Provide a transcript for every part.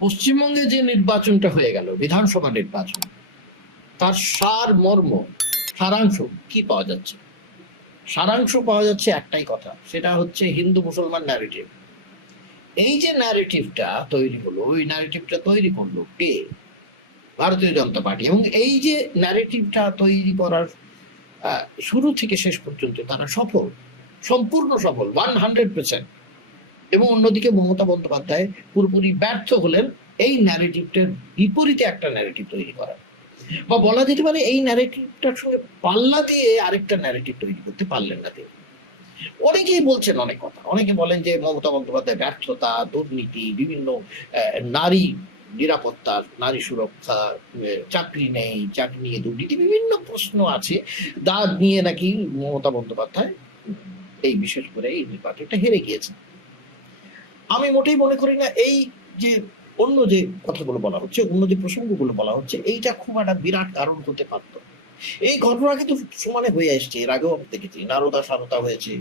পশ্চিমবঙ্গে যে নির্বাচনটা হয়ে গেল, বিধানসভা নির্বাচন, তার সার মর্ম, সারাংশ কি পাওয়া যাচ্ছে? সারাংশ পাওয়া যাচ্ছে একটাই কথা, সেটা হচ্ছে হিন্দু মুসলমান ন্যারেটিভ। এই যে ন্যারেটিভটা তৈরি হলো, ওই ন্যারেটিভটা তৈরি করলো কে? ভারতীয় জনতা পার্টি। এবং এই যে ন্যারেটিভটা তৈরি করার শুরু থেকে শেষ পর্যন্ত তারা সফল, সম্পূর্ণ সফল, 100%। এবং অন্যদিকে মমতা বন্দ্যোপাধ্যায় পুরোপুরি ব্যর্থ হলেন এই ন্যারেটিভটার বিপরীতে একটা ন্যারেটিভ তৈরি করা, বা বলা যেতে পারে এই ন্যারেটিভটার সঙ্গে পাল্লা দিয়ে আরেকটা ন্যারেটিভ তৈরি করতে পারলেন না তিনি। অনেকেই বলছেন অনেক কথা, অনেকে বলেন যে মমতা বন্দ্যোপাধ্যায় ব্যর্থতা, দুর্নীতি, বিভিন্ন নারী নিরাপত্তা, নারী সুরক্ষা, চাকরি নেই, চাকরি নিয়ে দুর্নীতি, বিভিন্ন প্রশ্ন আছে যা নিয়ে নাকি মমতা বন্দ্যোপাধ্যায় এই বিশেষ করে এই নির্বাচনটা হেরে গিয়েছে। আমি মোটেই মনে করি না এই যে অন্য যে কথাগুলো বলা হচ্ছে, অন্য যে প্রসঙ্গগুলো বলা হচ্ছে, এইটা খুব একটা বিরাট কারণ হতে পারত। এই ঘটনা কিন্তু সমানে হয়ে আসছে, এর আগেও আমি দেখেছি, নারদা সারদা হয়েছে,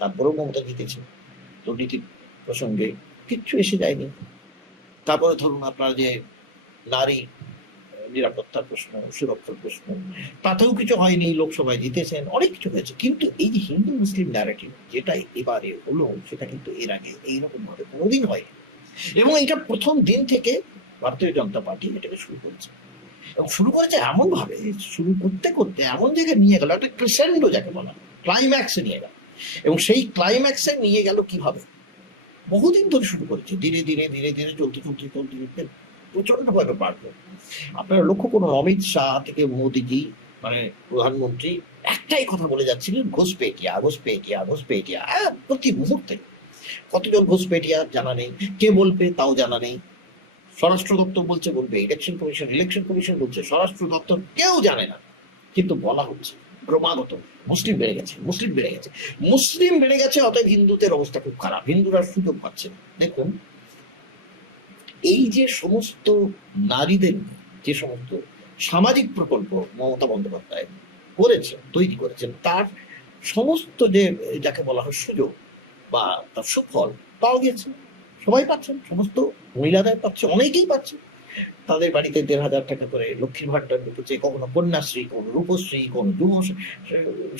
তারপরেও মমতা জিতেছে। দুর্নীতির প্রসঙ্গে কিচ্ছু এসে যায়নি। তারপরে ধরুন আপনার যে নারী নিরাপত্তার প্রশ্ন, সুরক্ষার প্রশ্ন, তাতেও কিছু হয়নি, লোকসভায় জিতেছেন, অনেক কিছু হয়েছে। কিন্তু এই যে হিন্দু মুসলিম ন্যারেটিভ যেটা এবারে হলো, সেটা কিন্তু এর আগে এইরকম ভাবে কোনোদিন হয়নি। এবং এটা প্রথম দিন থেকে ভারতীয় জনতা পার্টি এটাকে শুরু করেছে, এবং শুরু করেছে এমন ভাবে, শুরু করতে করতে এমন জায়গায় নিয়ে গেল, একটা ক্রিসেন্ডো যাকে বলা, ক্লাইম্যাক্সে নিয়ে গেল। এবং সেই ক্লাইম্যাক্সে নিয়ে গেল কিভাবে? বহুদিন ধরে শুরু করেছে, ধীরে ধীরে ধীরে ধীরে চলতে চলতে চলতে চলতে প্রচন্ড ভাবে বাড়লো। আপনারা লক্ষ্য করুন, অমিত শাহ থেকে মোদিজি, মানে প্রধানমন্ত্রী, একটাই কথা বলে যাচ্ছিলেন, ঘুষপেটিয়া ঘুষপেটিয়া ঘুষপেটিয়া, প্রতি মুহূর্তে। কতজন ঘুষপেটিয়া জানা নেই, কে বলবে তাও জানা নেই। স্বরাষ্ট্র দপ্তর বলছে বলবে, ইলেকশন কমিশন বলছে, স্বরাষ্ট্র দপ্তর, কেউ জানে না, কিন্তু বলা হচ্ছে ক্রমাগত মুসলিম বেড়ে গেছে, মুসলিম বেড়ে গেছে, মুসলিম বেড়ে গেছে, অতএব হিন্দুদের অবস্থা খুব খারাপ, হিন্দুরা সুযোগ পাচ্ছে না। দেখুন, এই যে সমস্ত নারীদের যে সমস্ত সামাজিক প্রকল্প মমতা বন্দ্যোপাধ্যায় করেছেন, তৈরি করেছেন, তার সমস্ত যে যাকে বলা হয় সুযোগ বা তার সুফল পাওয়া গেছে, সবাই পাচ্ছেন, সমস্ত মহিলাদের পাচ্ছে, অনেকেই পাচ্ছে। তাদের বাড়িতে ১,৫০০ টাকা করে লক্ষ্মীর ভান্ডার ঢুকেছে, কখনো কন্যাশ্রী, কখনো রূপশ্রী, কখনো যুব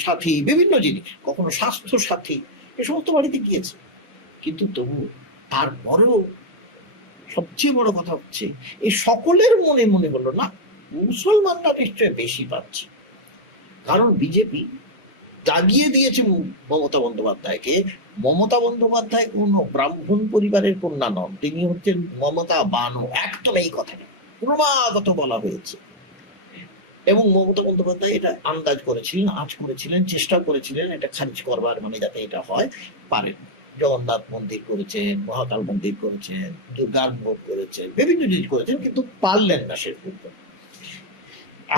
সাথী, বিভিন্ন জিনিস, কখনো স্বাস্থ্য সাথী, এ সমস্ত বাড়িতে গিয়েছে। কিন্তু তবু তারপরেও সবচেয়ে বড় কথা হচ্ছে, এই সকলের মনে মনে হলো না, মুসলমানরা নিশ্চয় বেশি পাচ্ছে। কারণ বিজেপি জাগিয়ে দিয়েছে মমতা বন্দ্যোপাধ্যায়কে। মমতা বন্দ্যোপাধ্যায় কোন ব্রাহ্মণ পরিবারের কন্যা নন, তিনি হচ্ছেন মমতা বানু, একদম এই কথাটা ক্রমাগত বলা হয়েছে। এবং মমতা বন্দ্যোপাধ্যায় এটা আন্দাজ করেছিলেন, আজ করেছিলেন, চেষ্টা করেছিলেন এটা খারিজ করবার, মানে যাতে এটা হয়, পারেন। জগন্নাথ মন্দির করেছেন, মহাকাল মন্দির করেছেন, দুর্গার ভোগ করেছেন, বিভিন্ন জিনিস করেছেন, কিন্তু পারলেন না শেষ পর্যন্ত।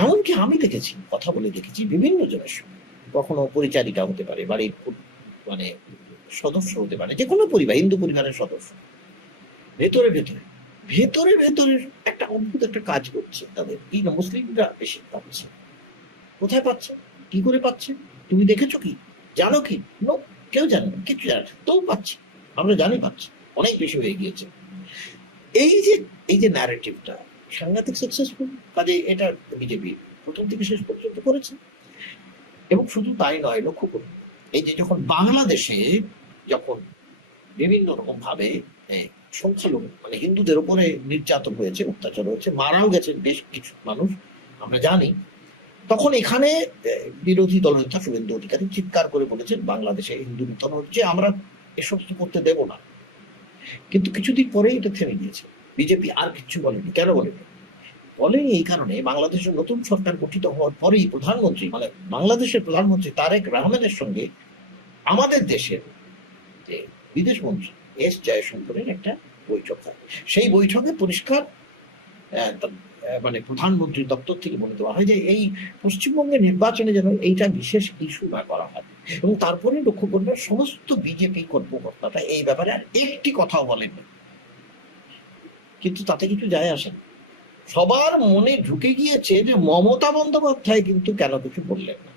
এমনকি আমি দেখেছি, কথা বলে দেখেছি বিভিন্ন জনের সঙ্গে, কখনো পরিচারিকা হতে পারে, বাড়ির মানে সদস্য হতে পারে, যে কোনো পরিবার, হিন্দু পরিবারের সদস্য, ভেতরে ভেতরে ভেতরে ভেতরে একটা অদ্ভুত একটা কাজ করছে তাদের, কি না মুসলিমরা বেশি পাচ্ছে। কোথায় পাচ্ছে, কি করে পাচ্ছে, তুমি দেখেছো কি, জানো কি? নো, কেউ জানে না, কিছু জানে না, তবু পাচ্ছে, আমরা জানি পাচ্ছে, অনেক বেশি হয়ে গিয়েছে। এই যে এই যে ন্যারেটিভটা সাংঘাতিক সাকসেসফুল, কাজে এটা বিজেপি প্রথম থেকে শেষ পর্যন্ত করেছে। এবং শুধু তাই নয়, লক্ষ্য করুন, এই যে যখন বাংলাদেশে যখন বিভিন্ন রকম ভাবে সংখ্যালঘু মানে হিন্দুদের উপরে নির্যাতন হয়েছে, অত্যাচার হয়েছে, মারাও গেছেন বেশ কিছু মানুষ, আমরা জানি, তখন এখানে বিরোধী দলনেতা শুভেন্দু অধিকারী চিৎকার করে বলেছেন, বাংলাদেশে হিন্দু নিধন হচ্ছে, আমরা এসব করতে দেব না। কিন্তু কিছুদিন পরে এটা থেমে গিয়েছে, বিজেপি আর কিছু বলেনি। কেন বলেনি? বলেনি এই কারণে, বাংলাদেশের নতুন সরকার গঠিত হওয়ার পরেই প্রধানমন্ত্রী, মানে বাংলাদেশের প্রধানমন্ত্রী তারেক রহমানের সঙ্গে আমাদের দেশের যে বিদেশ মন্ত্রী এস জয়শঙ্করের একটা বৈঠক হয়। সেই বৈঠকে পরিষ্কার মানে প্রধানমন্ত্রীর দপ্তর থেকে বলে দেওয়া হয় যে এই পশ্চিমবঙ্গের নির্বাচনে যেন এইটা বিশেষ ইস্যু না করা হয়। এবং তারপরে লক্ষ্য করবে, সমস্ত বিজেপি কর্মকর্তারা এই ব্যাপারে আর একটি কথাও বলেন। কিন্তু তাতে কিছু যায় আসে না, সবার মনে ঢুকে গিয়েছে যে মমতা বন্দ্যোপাধ্যায় কিন্তু কেন কিছু বললেন না,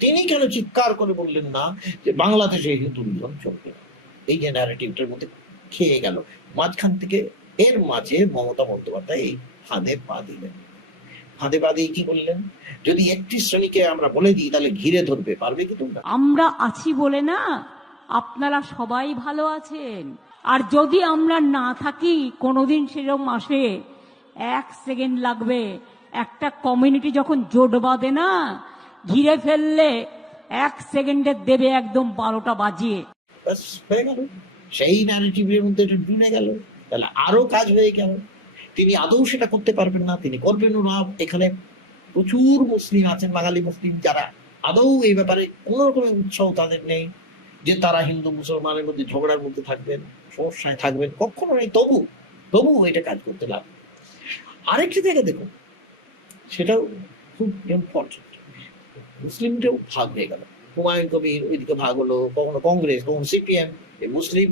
তিনি কেন চিৎকার করে বললেন না যে বাংলাদেশে হিন্দু নিধন চলবে না। এই যে ন্যারেটিভটার মধ্যে খেয়ে গেল, মাঝখান থেকে এর মাঝে মমতা বন্দ্যোপাধ্যায় এই ফাঁদে পা দিলেন। ফাঁদে পা দিয়ে কি বললেন, যদি একটি শ্রেণীকে আমরা বলে দিই তাহলে ঘিরে ধরবে, পারবে কি তোমরা? আমরা আছি বলে না আপনারা সবাই ভালো আছেন, আর যদি আমরা না থাকি কোনোদিন সেরকম আসে, 1 সেকেন্ড লাগবে। একটা কমিউনিটি যখন জোট বাঁধে না, ঘিরে ফেললে 1 সেকেন্ডে দেবে একদম 12টা বাজিয়ে। ব্যাস হয়ে গেল, সেই ন্যারেটিভের মধ্যে এটা ডুবে গেল, তাহলে আরো কাজ হয়ে গেল। তিনি আদৌ সেটা করতে পারবেন না, তিনি করবেনও না। এখানে প্রচুর মুসলিম আছেন, বাঙালি মুসলিম, যারা আদৌ এই ব্যাপারে কোন রকমের উৎসাহ তাদের নেই যে তারা হিন্দু মুসলমানের মধ্যে ঝগড়ার মধ্যে থাকবেন, সমস্যায় থাকবেন, কখনো নেই। তবু এটা কাজ করতে লাগবে। আরেকটি জায়গা দেখুন, সেটাও খুব ইম্পর্টেন্ট, মুসলিমটাও ভাগ হয়ে গেল। হুমায়ুন কবির ওইদিকে ভাগ হলো, কখনো কংগ্রেস, কখনো সিপিএম, মুসলিম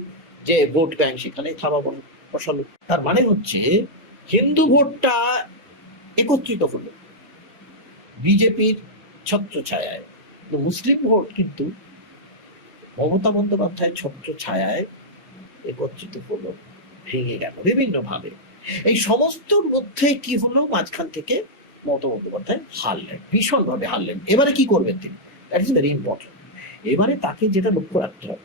যে ভোট ব্যাংক সেখানে থাবা বসালো। তার মানে হচ্ছে হিন্দু ভোটটা একত্রিত হলো বিজেপির ছত্র ছায়ায়, মুসলিম ভোট কিন্তু মমতা বন্দ্যোপাধ্যায়ের ছত্র ছায়ায় একত্রিত হলো, ভেঙে গেল বিভিন্ন ভাবে। এই সমস্তর মধ্যে কি হলো, মাঝখান থেকে মমতা বন্দ্যোপাধ্যায় হারলেন, ভীষণ ভাবে হারলেন। এবারে কি করবেন তিনি, দ্যাট ইজ ভেরি ইম্পর্টেন্ট। এবারে তাকে যেটা লক্ষ্য রাখতে হবে,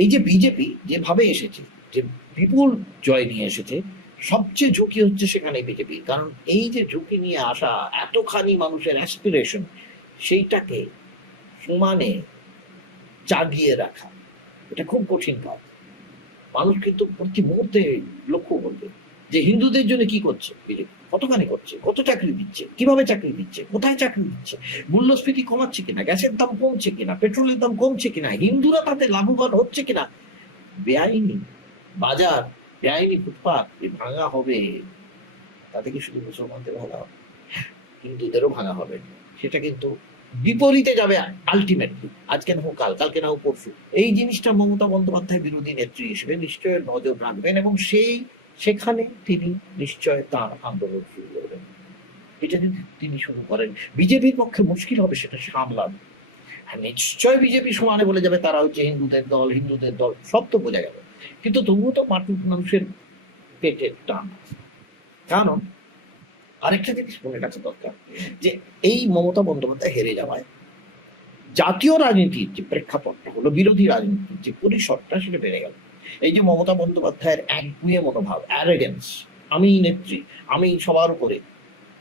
এই যে বিজেপি যেভাবে এসেছে, যে বিপুল জয় নিয়ে এসেছে, সবচেয়ে ঝুঁকি হচ্ছে সেখানে বিজেপি। কারণ এই যে ঝুঁকি নিয়ে আসা, এতখানি মানুষের অ্যাসপিরেশন, সেইটাকে সমানে জাগিয়ে রাখা, এটা খুব কঠিন কাজ। মানুষ কিন্তু প্রতি মুহূর্তে লক্ষ্য করবে যে হিন্দুদের জন্য কি করছে বিজেপি, কতখানি করছে, কত চাকরি দিচ্ছে, কিভাবে চাকরি দিচ্ছে, কোথায় চাকরি দিচ্ছে, মূল্যস্ফীতি কমাচ্ছে কিনা, গ্যাসের দাম কমছে কিনা, পেট্রোলের দাম কমছে কিনা, হিন্দুরা তাতে লাভবান হচ্ছে কিনা। বেআইনি বাজার, বেআইনি ফুটপাত ভাঙা হবে, তাতে কি শুধু মুসলমানদের ভাঙা হবে, হিন্দুদেরও ভাঙা হবে। সেটা কিন্তু বিপরীতে যাবে আলটিমেটলি, আজকে না হোক কাল, কালকে না হোক পরশু। এই জিনিসটা মমতা বন্দ্যোপাধ্যায় বিরোধী নেত্রী হিসেবে নিশ্চয় নজর রাখবেন, এবং সেখানে তিনি নিশ্চয় তার আন্দোলন শুরু করবেন। এটা যদি তিনি শুরু করেন, বিজেপির পক্ষে মুশকিল হবে সেটা সামলানো। নিশ্চয় বিজেপি সমানে বলে যাবে তারা হচ্ছে হিন্দুদের দল, সব তো বোঝা গেল। কিন্তু তবুও তো মানুষের পেটের টান। কারণ আরেকটা জিনিস মনে রাখা দরকার, যে এই মমতা বন্দ্যোপাধ্যায় হেরে যাওয়ায় জাতীয় রাজনীতির যে প্রেক্ষাপটটা হলো, বিরোধী রাজনীতির যে পরিসরটা, সেটা বেড়ে গেল। এই যে মমতা বন্দ্যোপাধ্যায়ের একগুঁয়ে মনোভাব, অ্যারোগেন্স, আমি নেত্রী, আমি সবার উপরে,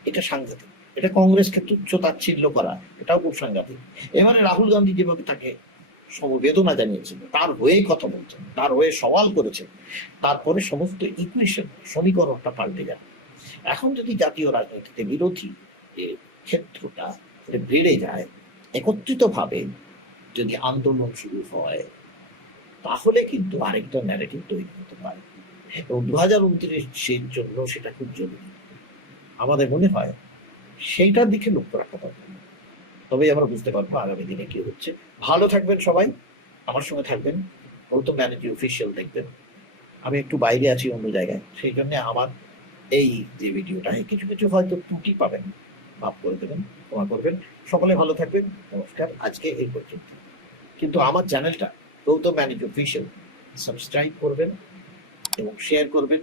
এটা সাংঘাতিক। এটা কংগ্রেসকে তুচ্ছ তাচ্ছিল্য করা, এটাও খুব সাংঘাতিক। এবারে রাহুল গান্ধী যেভাবে তাকে সমবেদনা জানিয়েছেন, তার হয়ে কথা বলছেন, তার হয়ে সওয়াল করেছেন, তারপরে সমস্ত ইকুয়েশন, সমীকরণটা পাল্টে যায়। এখন যদি জাতীয় রাজনীতিতে বিরোধী যে ক্ষেত্রটা বেড়ে যায়, একত্রিত ভাবে যদি আন্দোলন শুরু হয়, তাহলে কিন্তু আরেকটা ন্যারেটিভ তৈরি হতে পারে, এবং 2029-এর জন্য সেটা খুব জরুরি। আমাদের মনে হয় সেইটার দিকে লক্ষ্য রাখা দরকার, তবেই আমরা বুঝতে পারবো আগামী দিনে কি হচ্ছে। ভালো থাকবেন সবাই, আমার সঙ্গে থাকবেন, গৌতম ব্যানার্জি অফিসিয়াল দেখবেন। আমি একটু বাইরে আছি অন্য জায়গায়, সেই জন্য আমার এই যে ভিডিওটা কিছু কিছু হয়তো ত্রুটি পাবেন, মাফ করে দেবেন, ক্ষমা করবেন। সকলে ভালো থাকবেন, নমস্কার। আজকে এই পর্যন্ত। কিন্তু আমার চ্যানেলটা গৌতম ব্যানার্জি অফিসিয়াল সাবস্ক্রাইব করবেন এবং শেয়ার করবেন,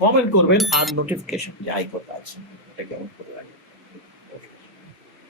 কমেন্ট করবেন, আর নোটিফিকেশন যে আইকনটা আছে এটাকে অন করে রাখবেন।